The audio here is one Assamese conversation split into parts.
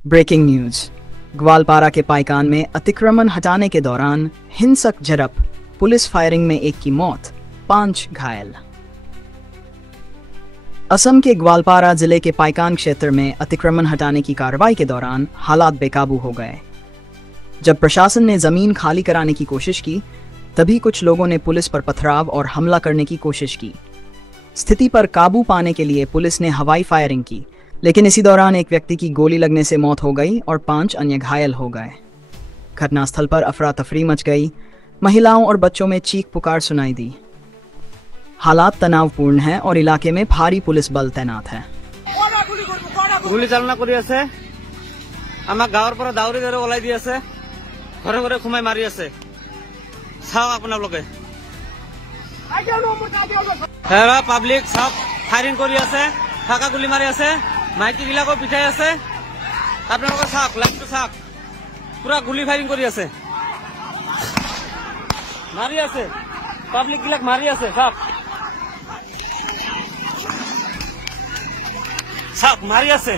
Breaking news. ग्वालपारा के पाइकान में अतिक्रमण हटाने के दौरान हिंसक झड़प, पुलिस फायरिंग में एक की मौत, 5 घायल। असम के ग्वालपारा जिले के पाइकान क्षेत्र में अतिक्रमण हटाने की कार्रवाई के दौरान हालात बेकाबू हो गए। जब प्रशासन ने जमीन खाली कराने की कोशिश की, तभी कुछ लोगों ने पुलिस पर पथराव और हमला करने की कोशिश की। स्थिति पर काबू पाने के लिए पुलिस ने हवाई फायरिंग की, लेकिन इसी दौरान एक व्यक्ति की गोली लगने से मौत हो गई और 5 अन्य घायल हो गए। घटनास्थल पर अफरा तफरी मच गई, महिलाओं और बच्चों में चीख पुकार सुनाई दी। हालात तनावपूर्ण हैं और इलाके में भारी पुलिस बल तैनात है। गुली चालना करि আছে আমাৰ গাঁৱৰ পৰা দাউৰি দাউৰি ওলাই দি আছে, ঘৰে ঘৰে খুমাই মাৰি আছে। চাওক আপোনালোকে, হেৰা পাব্লিক চাওক, ফায়াৰিং কৰি আছে, ফাঁকা গুলি মাৰি আছে, মাইকী বিলাকো পিঠাই আছে। আপোনালোকে চাওক, লাইটটো চাওক, পুৰা গুলি ফায়াৰিং কৰি আছে, মাৰি আছে, পাব্লিক বিলাক মাৰি আছে। চাওক চাওক, মাৰি আছে।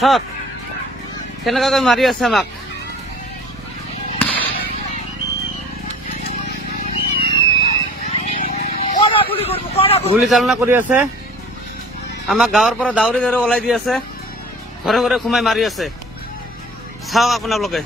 চাওক কেনেকৈ মাৰি আছে আমাক। গুলি চালনা কৰি আছে, আমাক গাঁৱৰ পৰা দাউৰি দাউৰি ওলাই দি আছে, ঘৰে ঘৰে খুমাই মাৰি আছে। চাওক আপোনালোকে।